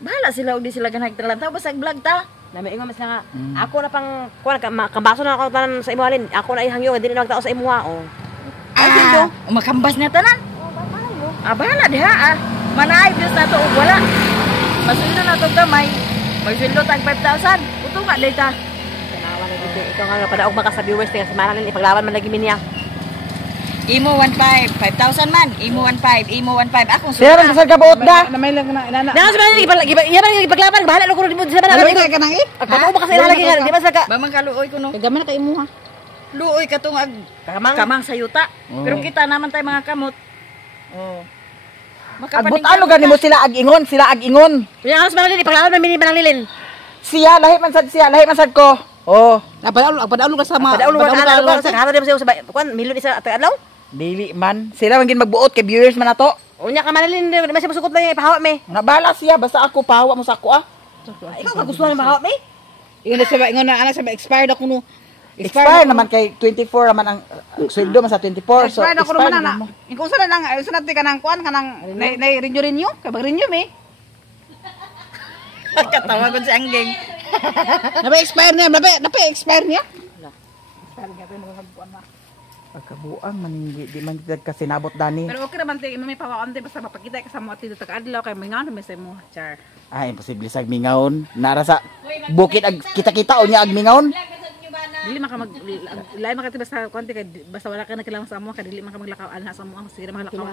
Bahala sila og di sila ganaglantaw basta vlog ta. Na may ingon mas nga ako na pang kuan kambaso na ako tanan sa imo halin. Ako na ihangyo dili na tao sa imo oh. Makambas na tanan. Bahala diha Manay views na to og wala. Masweldo na to gamay. Magsweldo tag 5,000. Uto ka data. Kanawa na dito. Ito nga padaog baka sa viewers tinga semana lang ipaglaban man lagi mi niya. Imo 15, 5,000 man. Imo 15, imo 15. Akong Siya ra sa kabuot da. na may lang na inana. Na sa man ipaglaban bahala ko di mo sa man. Luoy ka nang Pagpatuo ba kasi lagi nga di ba sa ka. Ba man kaluoy ko no. Gamay na kay imo ha. Luoy ka tong kamang sa yuta. Pero kita naman tay mga kamot. Oh. Agbut ano gani mo sila ag-ingon, Kunya nga sa man ipaglaban man mini pananglilin. Siya lahi man sad ko. Oh, Padaulo ka sa mga. Padaog ka sa hata di ba sa kuan milyon isa at adlaw. dili man. Sila man gid magbuot kay viewers man ato. Unya ka manalin di ba siya masukot lang ipahawa me. Nga bala siya basta ako pahawa mo sa ako ah. Ikaw ka gusto na mahawa me. Ingon na ana sa expired ako no. Expire naman kay 24 naman ang sweldo man sa 24. So Expired ako naman na. mo. Ikaw sa nang sa natin ka nang kuan kanang renew kay bag renew me. Katawa ko si Anggeng. Napa expire niya, napa expire niya. Pagkabuang maninggi di man kita kasi nabot dani. Pero okay naman tayo, may pawaon tayo basta mapakita ka sa mo at dito taga-adlaw kay may nga naman sa mo, char. Ay imposible sa mingaon. Nara sa bukid ag kita-kita o niya ag mingaon. Dili man ka mag lain man ka basta konti kay basta wala ka nagkilang sa mo kay dili man ka maglakaw ana sa mo ang sira maglakaw.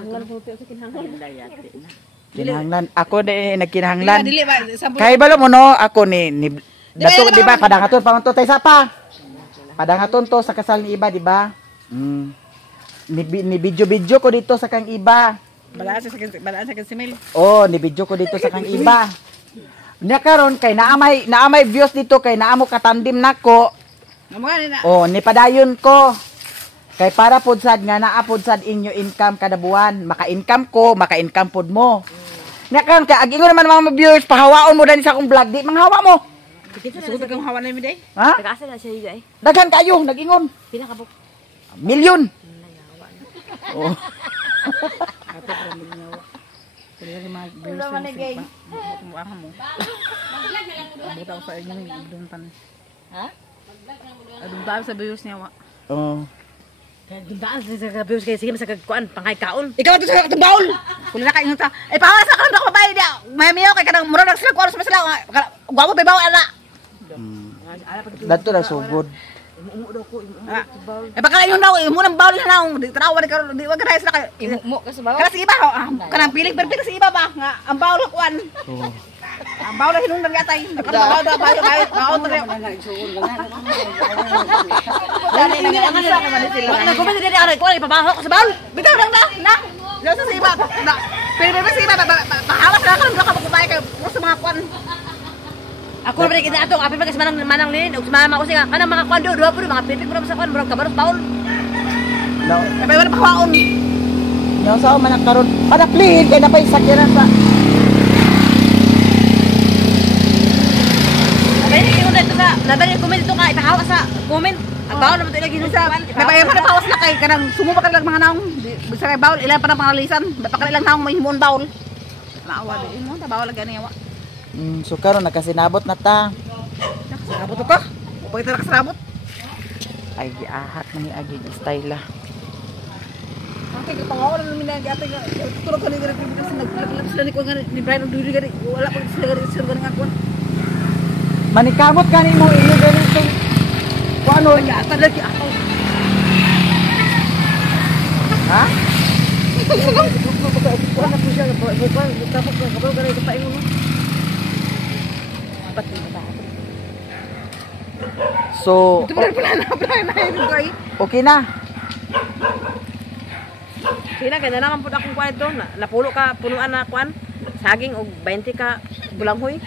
Kinahanglan ako di nagkinahanglan. Dili ba sa Kay balo mo no ako ni dato di ba padangaton pa to tay sapa. Padangaton to sa kasal ni iba di ba? Ni video ko dito sa kang iba. balaan sa Simil. Oh, ni video ko dito sa kang iba. Nya karon kay naamay views dito kay naamo katandim nako. Na. Oh, ni padayon ko. Kay para pod sad nga naa pod sad inyo income kada buwan, maka-income ko, maka-income pod mo. Nya karon kay agingon naman mga viewers pahawaon mo dani sa akong vlog di manghawa mo. Siguro kang hawa na mi day. Ha? Taga-asa na siya higa eh. Daghan kayo nagingon. Pila ka buk. Milyon. Oh. Kaya ni mga viewers mo. Kumuha mo. Buta ko sa inyo duntan. Ha? Duntan sa viewers niya wa. Oh. Dundaan sa viewers kay sige sa kagkuan pangkay kaon. Ikaw to sa baul. Kung na kayo ta. Eh pahala sa kanang ko bayad dia. May miyo kay kanang mura sila ko sa sila. Gwapo bay bawo ana. Dato na sugod. Eh baka yung daw imo nang baul na naong di tanawa di wag ka sila kay. Mo ka sa bawo. Kana sige ba kanang piling perfect sa iba ba nga ang baul kuan. Oh. Ang baul hinungdan gatay. Nakarabaw da bayo baul tre. Dali na nga sila naman sila. Nagkumen din ari ko ay pabaho ko sa bawo. Bitaw lang na. Diyan sa iba. Pero sa iba pahawas na kan ka magkubay kay sa mga kuan. Ako ra kita ato apil pa kasi manang linin ug mama ko siya kanang mga kuan do duha pud mga pipik mo sa kuan murag kabarok baul. Now, May wala pahawaon. yung sa man karon padaplin kay napay sakyanan sa Nabali ko dito ka. Nabali comment dito ka ipahawa sa comment. Ang bawo naman to lagi sa May bayan pa pawas na kay kanang sumuba ka lang mga naong. Bisa kay baul ilan pa na pangalisan. Bapa ka ilang naong may himon baul. Naawa di mo ta baul lagi niya wa. so karon nakasinabot na ta. Sarabot ka. Upay ta kasarabot. Ay giahak man ni agi style. Okay, pangawalan namin na gata nga. Tulog ka ni gari kasi naglalap sila ni ko nga ni Brian og duri gari. Wala pa sila gari nga kuan. Manikamot kanin mo inyo ganito. Kuano? Gata lagi ako. Ha? Kuan na po siya. Bukan tapos ka kabalo gari ka paingon mo. Pati ba? So, Ito pala na ito ay. okay na. Sina kay na naman pud akong kuan do napulo ka punuan na kuan saging og 20 ka bulanghoy.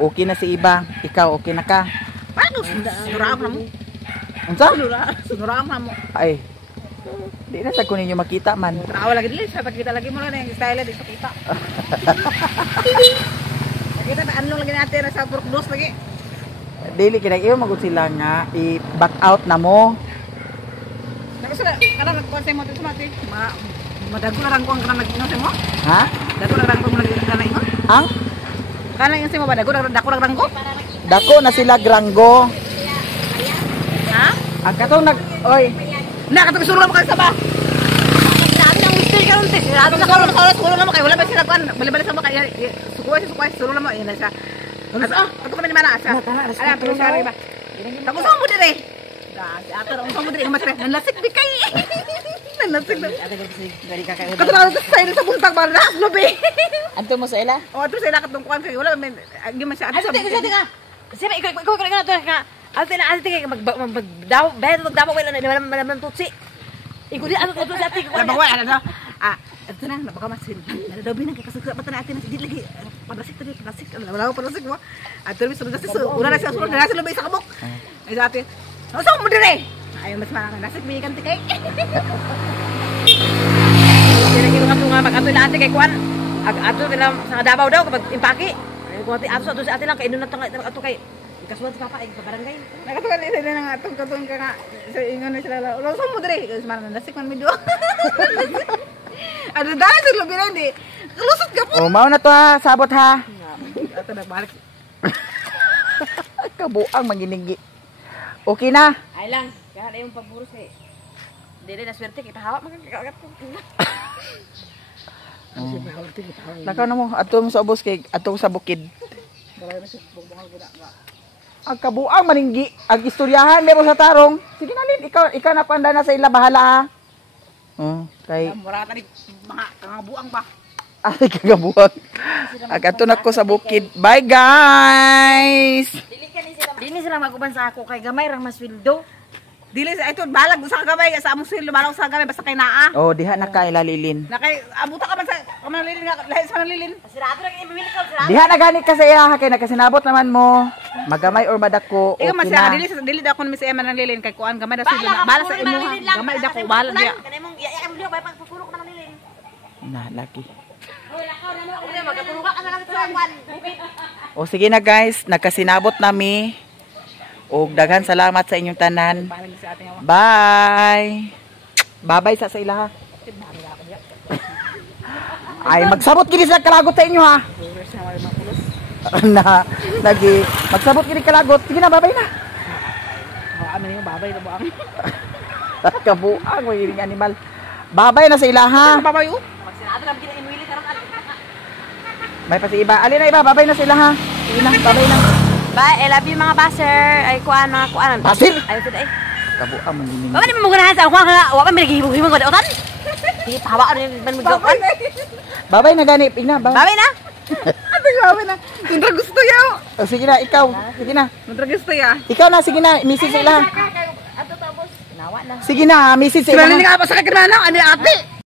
Okay na si iba. Ikaw okay na ka. Paano sunuraam na mo? Unsa? Sunuraam na mo. Ay. Di na sa kunin niyo makita man. Tarawa lagi dili sa pagkita lagi mo na yung style di sa kita. Kita na anong lagi natin sa pork dos lagi. Dili kinaiyo magud sila nga i-back out na mo. Kasi kana nagkuan mo sa mati. Madago na rang ko ang kana nag-inom mo. Ha? Dago na rang ko nag-inom kana ingon. Ang Kana yung simo ba dago na rang ko. dako na sila granggo. Ha? Ang katong oy, Na katong suro mo ka sa ba? Dami nang mister karon te. Ato sa karon sa suro na mo kay wala ba sila kuan. Bali-bali sa mo kay sukuay suro na mo yan siya. Ato ka man ni mana siya. Ala pero sa ba. Tako sa mo dire. Ato ang mo dire matre. Nanlasik di kay. Nanlasik. Dari ka kay. Katong sa ila sa buntag ba na lobe. anto mo sa ila? O ato sa ila katong kuan kay wala man agi man siya. Ate ka. Sira ikaw ka to ka. Ate na ate magdaw bayad magdaw wala na tutsi. Ikaw di ano to sa ate ko. Wala ba wala na. Ito na, napakamasin. Nadabi nang kakasagsa pa natin. Hindi lagi, padasik tadi, padasik. Wala ko padasik mo. At tuloy sunod kasi, una na siya sunod, na nasa lubay sa kabok. Ay sa atin, saan mo dire? Ayaw mas marang, nasik may kanti kay. Kaya kino ka nga mag-ato na ate kay kuan. Ato nila sa Davao daw kapag impaki. Ay ko ati ato sa ate lang kay inon na ato kay kasuwat sa papa ay barangay. Nakatukan isa na nga, katong ka nga, sa ingon na sila. Saan mo dire? Kasi marang, nasik man medyo. Ano dahil sa lubay na hindi? Kalusot ka po. Oh, mao na to ha, sabot ha. Ito na, balik. Kabuang manginigi. Okay na. Ay lang, kaya na yung pagburos kay. Dili na swerte kita hawa man kag Lakaw na mo atong sa ubos kay atong sa bukid. Ang kabuang maninggi, ang istoryahan meron sa tarong. Sige na Lin, ikaw na panda na sa ila bahala ha. Kay Mura tadi mga buang ba. ay kagabuang. Agato na ko sa bukid. Bye guys. Dili sila maguban sa ako kay gamay rang masweldo. Dili sa ito balag sa gamay sa among sweldo balag sa gamay basta kay naa. Oh, diha na kay Lalilin. Na kay abuta ka man sa kamalilin nga lahi sa manalilin. Sirado ra kay mamili ka sirado. Diha na gani ka sa iya kay nakasinabot naman mo. Magamay or madako. Ikaw Okay masya na. dili da ako mi sa manalilin kay kuan gamay da sweldo na bala sa imo gamay da ko bala dia. Kanay mong iya mo bay pagpulok na manilin. Na laki. Hoy lakaw na mo uli magapuluka ka na lang sa kuan. O sige na guys, nakasinabot nami. Og daghan salamat sa inyong tanan. Bye. Bye-bye sa ilaha. Ay magsabot gini sa kalagot sa inyo ha. Na lagi magsabot gini kalagot. Sige na, bye-bye na. Amin yung babay na buang. Kabuang may animal. Bye-bye na sa ilaha. Babay oh. Magsinado lang gina inwili karon ali. May pa si iba. Ali na iba, bye-bye na sa ilaha. Sige na, bye-bye na. Bye, I love you mga baser. Ay kuan mga kuan. Basil? Ay tud ay. Kabuang mangining. Wa man mo ganahan sa ako nga wa man mirigihibog-hibog ko otan. Di pahawa rin man mo jokan. Bye-bye na gani. Igna, bye. Babay na. Ano gawin na? Indra gusto yaw. O, sige na, ikaw. Sige na. Indra gusto ya. Ikaw na, sige na. Message sa ilaha. Ato to boss. Nawa na. Sige na, message sa Sila ilaha. nga pa sa kakinana ani ate.